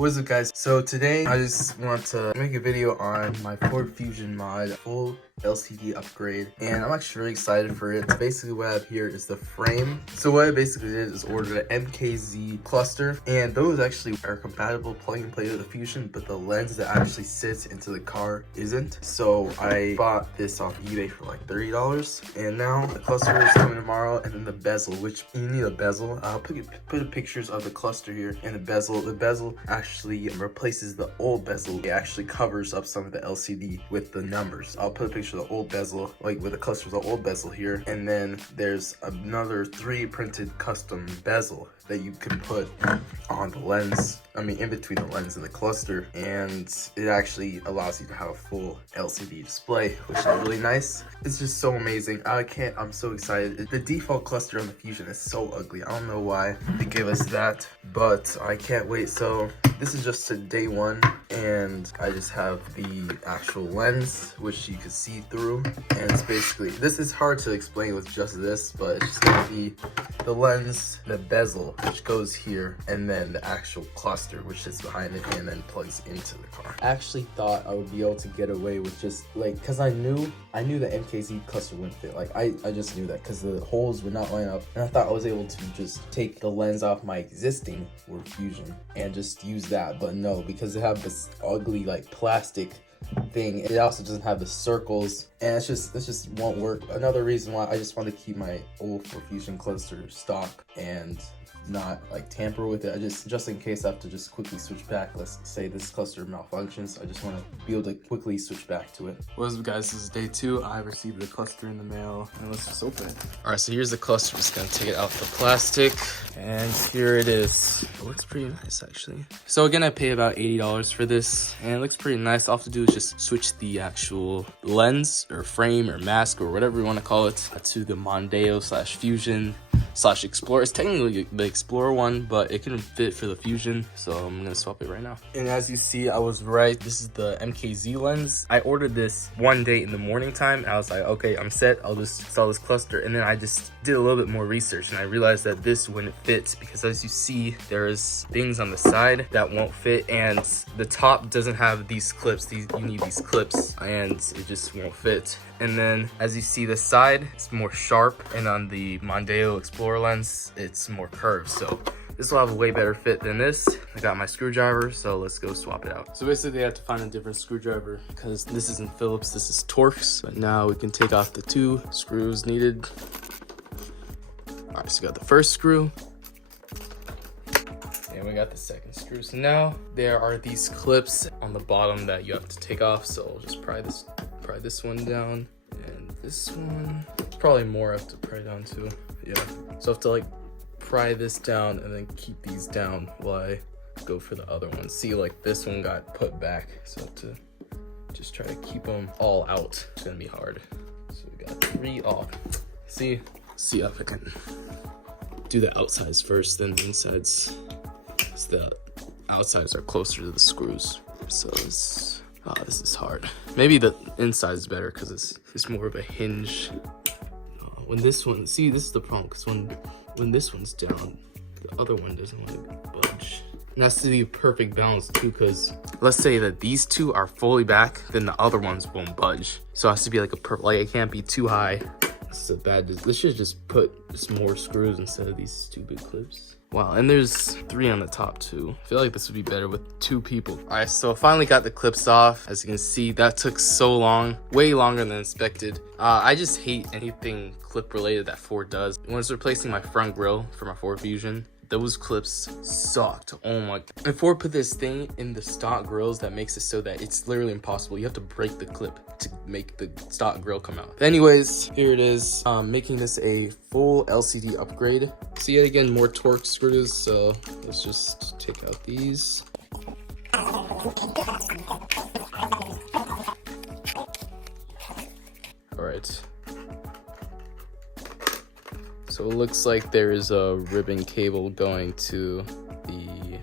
What is up, guys? So today I just want to make a video on my Ford Fusion mod full LCD upgrade, and I'm actually really excited for it. Basically what I have here is the frame. So what I basically did is order an MKZ cluster, and those actually are compatible plug and play with the Fusion, but the lens that actually sits into the car isn't. So I bought this off eBay for like $30, and now the cluster is coming tomorrow, and then the bezel, which you need a bezel. I'll put pictures of the cluster here, and the bezel. The bezel actually replaces the old bezel. It actually covers up some of the LCD with the numbers. I'll put a picture of the old bezel, like with the cluster of the old bezel here, and then there's another 3 printed custom bezel that you can put on the lens, in between the lens and the cluster, and it actually allows you to have a full LCD display, which is really nice. It's just so amazing. I'm so excited. The default cluster on the Fusion is so ugly. I don't know why they give us that, but I can't wait. So this is just a day one, and I just have the actual lens, which you can see through, and it's basically, this is hard to explain with just this, but it's just gonna be the lens, the bezel, which goes here, and then the actual cluster, which sits behind it and then plugs into the car. I actually thought I would be able to get away with just because I knew the MKZ cluster wouldn't fit. I just knew that because the holes would not line up, and I thought I was able to just take the lens off my existing Ford Fusion and just use that, but no, because they have this ugly plastic thing. It also doesn't have the circles, and this just won't work. Another reason why I just want to keep my old Ford Fusion cluster stock and not tamper with it. I just in case I have to just quickly switch back. Let's say this cluster malfunctions, I just want to be able to quickly switch back to it. What is up, guys? This is day 2. I received the cluster in the mail, and let's just open it. All right, so here's the cluster. Just gonna take it out the plastic, and here it is. It looks pretty nice, actually. So again, I paid about $80 for this, and it looks pretty nice. All I have to do is just switch the actual lens or frame or mask or whatever you want to call it to the Mondeo/Fusion/Explorer. It's technically the Explorer one, but it can fit for the Fusion, so I'm gonna swap it right now. And as you see, I was right. This is the MKZ lens. I ordered this one day in the morning time, and I was like, okay, I'm set. I'll just install this cluster. And then I just did a little bit more research, and I realized that this wouldn't fit because, as you see, there's things on the side that won't fit, and the top doesn't have these clips. You need these clips, and it just won't fit. And then, as you see, the side, it's more sharp, and on the Mondeo Explorer lens, it's more curved. So this will have a way better fit than this. I got my screwdriver, so let's go swap it out. So basically, I have to find a different screwdriver because this isn't Phillips, this is Torx. But now we can take off the 2 screws needed. All right, so we got the first screw, and we got the second screw. So now there are these clips on the bottom that you have to take off. So I'll just pry this one down, and this one, probably more I have to pry down too. Yeah, so I have to pry this down and then keep these down while I go for the other one. See, this one got put back, so I have to just try to keep them all out. It's gonna be hard. So we got 3 off. See if I can do the outsides first, then the insides. So the outsides are closer to the screws. So this is hard. Maybe the inside is better because it's more of a hinge. When this one, see, this is the problem, because when this one's down, the other one doesn't want to budge. And that's to be a perfect balance too, because let's say that these 2 are fully back, then the other ones won't budge. So it has to be it can't be too high. This should just put more screws instead of these stupid clips. Wow, and there's 3 on the top too. I feel like this would be better with 2 people. All right, so I finally got the clips off. As you can see, that took so long, way longer than expected. I just hate anything clip related that Ford does. When I was replacing my front grille for my Ford Fusion, those clips sucked. Oh my. And Ford put this thing in the stock grills that makes it so that it's literally impossible. You have to break the clip to make the stock grill come out. But anyways, here it is. Making this a full LCD upgrade. So yet again, more Torx screws. So let's just take out these. All right. So it looks like there is a ribbon cable going to the...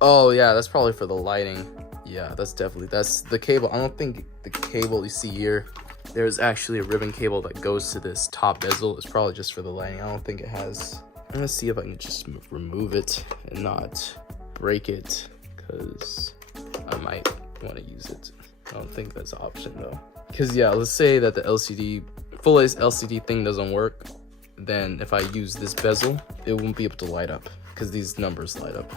Oh yeah, that's probably for the lighting. Yeah, that's the cable. I don't think the cable you see here, there's actually a ribbon cable that goes to this top bezel. It's probably just for the lighting. I don't think it has. I'm gonna see if I can just remove it and not break it, because I might want to use it. I don't think that's an option though. Because yeah, let's say that the full LCD thing doesn't work, then if I use this bezel, it won't be able to light up because these numbers light up.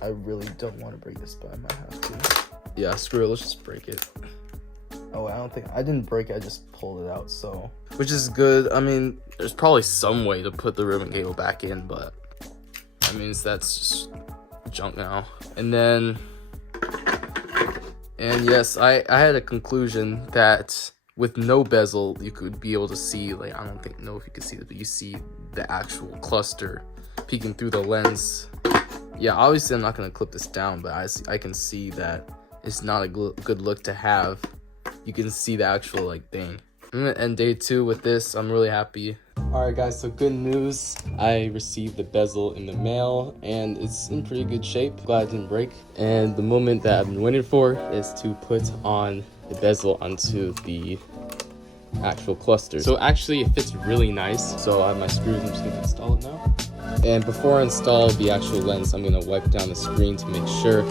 I really don't want to break this, but I might have to. Yeah, screw it, let's just break it. Oh, I didn't break it, I just pulled it out, so. Which is good. I mean, there's probably some way to put the ribbon cable back in, but that means that's just junk now. And yes, I had a conclusion that with no bezel, you could be able to see, like, I don't know if you can see it, but you see the actual cluster peeking through the lens. Yeah, obviously I'm not going to clip this down, but I can see that it's not a good look to have. You can see the actual, like, thing. I'm going to end day 2 with this. I'm really happy. Alright guys, so good news. I received the bezel in the mail, and it's in pretty good shape. Glad it didn't break. And the moment that I've been waiting for is to put on the bezel onto the actual cluster. So actually it fits really nice. So I have my screws, I'm just gonna install it now. And before I install the actual lens, I'm gonna wipe down the screen to make sure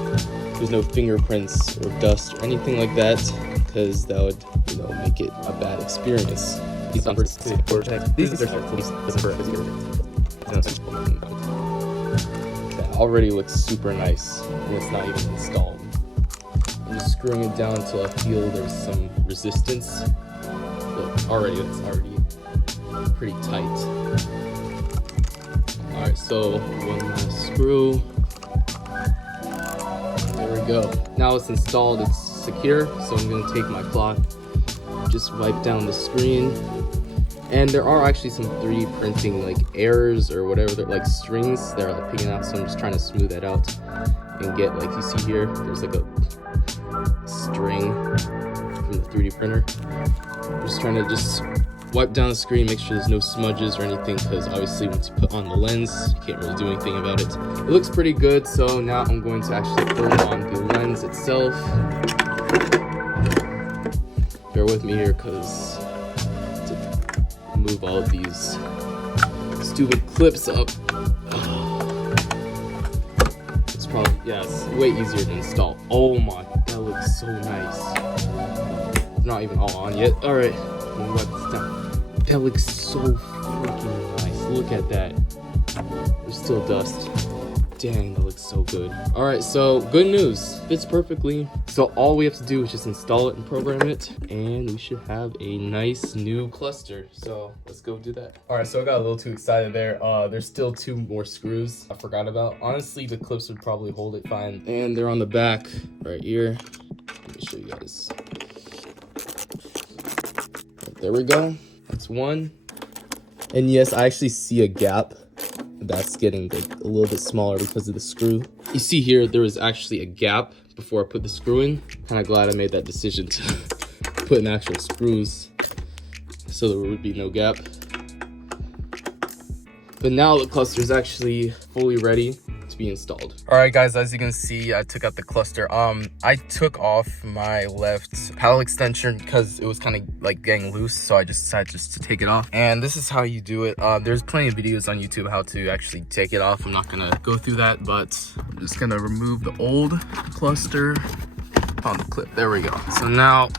there's no fingerprints or dust or anything like that, because that would, you know, make it a bad experience. That already looks super nice when it's not even installed. I'm just screwing it down until I feel there's some resistance. Look, it's already pretty tight. Alright, so one last screw. There we go. Now it's installed, it's secure, so I'm gonna take my cloth, just wipe down the screen. And there are actually some 3D printing like errors or whatever, they're like strings that are like picking out, so I'm just trying to smooth that out and get, like you see here, there's like a string from the 3D printer. I'm just trying to wipe down the screen, make sure there's no smudges or anything, because obviously once you put on the lens, you can't really do anything about it. It looks pretty good, so now I'm going to actually put on the lens itself. Bear with me here, because to move all of these stupid clips up. It's probably, yeah, it's way easier to install. Oh my, that looks so nice. It's not even all on yet. All right, let me wipe this down. That looks so freaking nice. Look at that. There's still dust. Dang, that looks so good. All right, so good news. Fits perfectly. So all we have to do is just install it and program it, and we should have a nice new cluster. So let's go do that. All right, so I got a little too excited there. There's still 2 more screws I forgot about. Honestly, the clips would probably hold it fine. And they're on the back right here. Let me show you guys. There we go. That's one. And yes, I actually see a gap that's getting like a little bit smaller because of the screw. You see here, there was actually a gap before I put the screw in. Kind of glad I made that decision to put in actual screws so there would be no gap. But now the cluster is actually fully ready to be installed. All right guys, as you can see, I took out the cluster. I took off my left paddle extension because it was kind of like getting loose, so I just decided just to take it off. And this is how you do it. There's plenty of videos on YouTube how to actually take it off. I'm not gonna go through that, but I'm just gonna remove the old cluster. Found the clip, there we go. So now,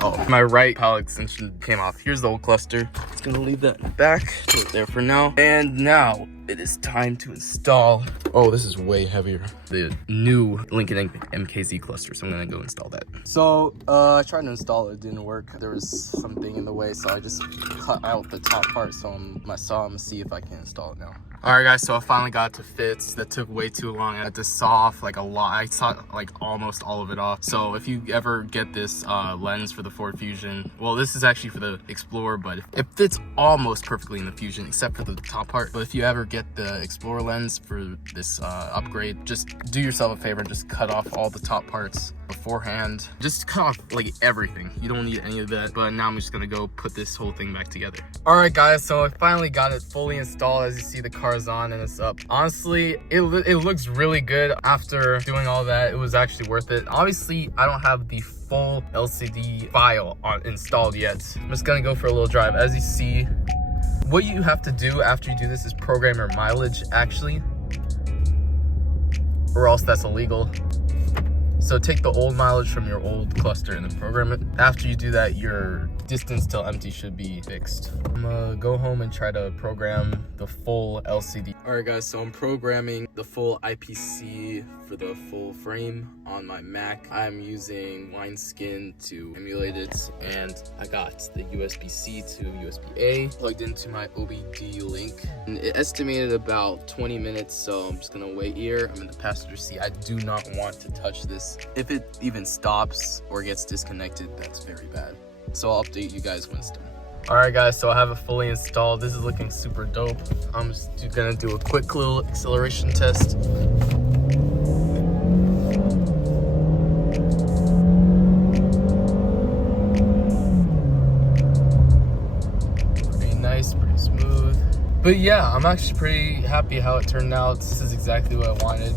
oh, my right paddle extension came off. Here's the old cluster. Just gonna leave that in the back, put it there for now. And now it is time to install, oh, this is way heavier, the new Lincoln MKZ cluster, so I'm gonna go install that. So I tried to install it, it didn't work. There was something in the way, so I just cut out the top part, so I'm gonna see if I can install it now. All right guys, so I finally got it to fit. That took way too long. I had to saw off like a lot. I saw like almost all of it off. So if you ever get this lens for the Ford Fusion, well, this is actually for the Explorer, but it fits almost perfectly in the Fusion except for the top part. But if you ever get the Explorer lens for this upgrade, just do yourself a favor and just cut off all the top parts beforehand. Just cut off like everything. You don't need any of that. But now I'm just gonna go put this whole thing back together. All right guys, so I finally got it fully installed. As you see, the car's on and it's up. Honestly, it looks really good. After doing all that, it was actually worth it. Obviously, I don't have the full LCD file installed yet. I'm just gonna go for a little drive. As you see, what you have to do after you do this is program your mileage actually. or else that's illegal. So take the old mileage from your old cluster and then program it. After you do that, your distance till empty should be fixed. I'm gonna go home and try to program the full LCD. All right guys, so I'm programming the full IPC for the full frame on my Mac. I'm using Wineskin to emulate it, and I got the USB-C to USB-A plugged into my OBD link. And it estimated about 20 minutes, so I'm just gonna wait here. I'm in the passenger seat. I do not want to touch this. If it even stops or gets disconnected, that's very bad. So I'll update you guys when it's done. All right guys, so I have it fully installed. This is looking super dope. I'm just gonna do a quick little acceleration test. Pretty nice, pretty smooth. But yeah, I'm actually pretty happy how it turned out. This is exactly what I wanted.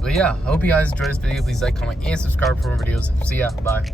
But yeah, I hope you guys enjoyed this video. Please like, comment, and subscribe for more videos. See ya, bye.